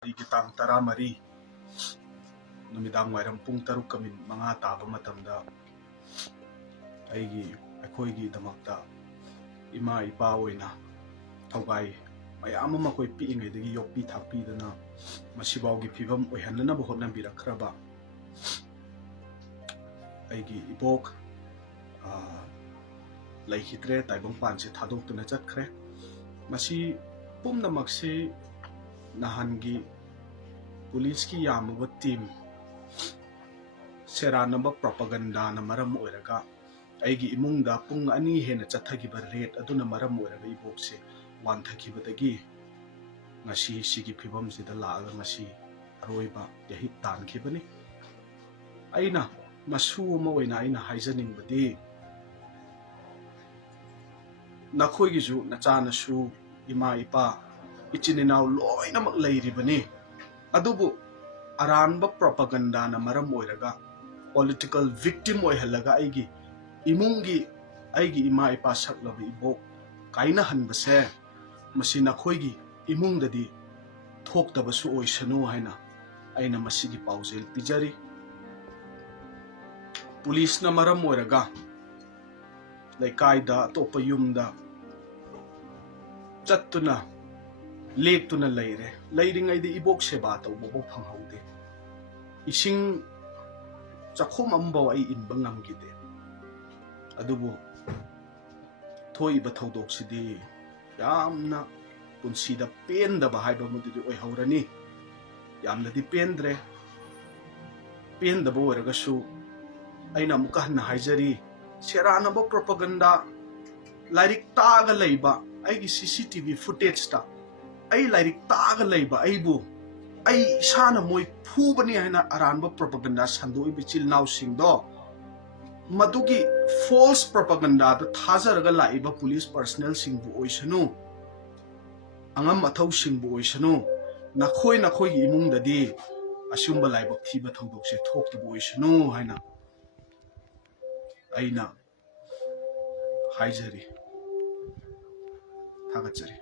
Eigi tang tara mari numidang wairam pung taruk kamin mga taba matamda aikoigi damakta ima ipa oina thaugai mayam ama koi piingai dagi yokpi thakpi dana masibawgi phibam oihanna bo hotna birakraba aigi ibok laikhitre taibong panse thadokna chatkre masi pumna makse nahangi police ki yamaba team seranaba propaganda na maram oiraga aigi imungda pung ani hena chathagiba rate aduna maram oiraga ibokse wanthakibadagi ngasi sigi phibam sida laaga ngasi aroiba yahit tankhibani aina masu ma oina aina haijaningbadi nakhoigi ju nachana su ima ipa ichininaw loinamak lairibani adubu aranba propaganda na maram oiraga political victim oihalaga aigi imungi aigi ima ipa saklaba ibok kaina hanbase masina khoigi imungdadi thoktaba su oisanu haina aina masigi paujel pijari police na maram oiraga laikaida topa yumda chattuna leptuna leire leiringai de ibok seba tawbo bo phanghaude ising chakhom ambaw ai inba ngamgide adubu thoiba thodok sidi yamna punsida pendaba haiba mududi oihaurani yamna di pendaba oragasu aina mukahna haijari seranaba propaganda lairik taga leiba aigi CCTV footage ta ai lairik taga leiba aibu ai sana moi phubani haina aranba propaganda sandoi bichil now singdo madugi false propaganda da thajaraga laiba police personnel singbu oisanu angam athau singbu oisanu nakhoi gi imungdadi asumba laiba thiba thodok se thoktibu oisanu haina aina haijari thagachari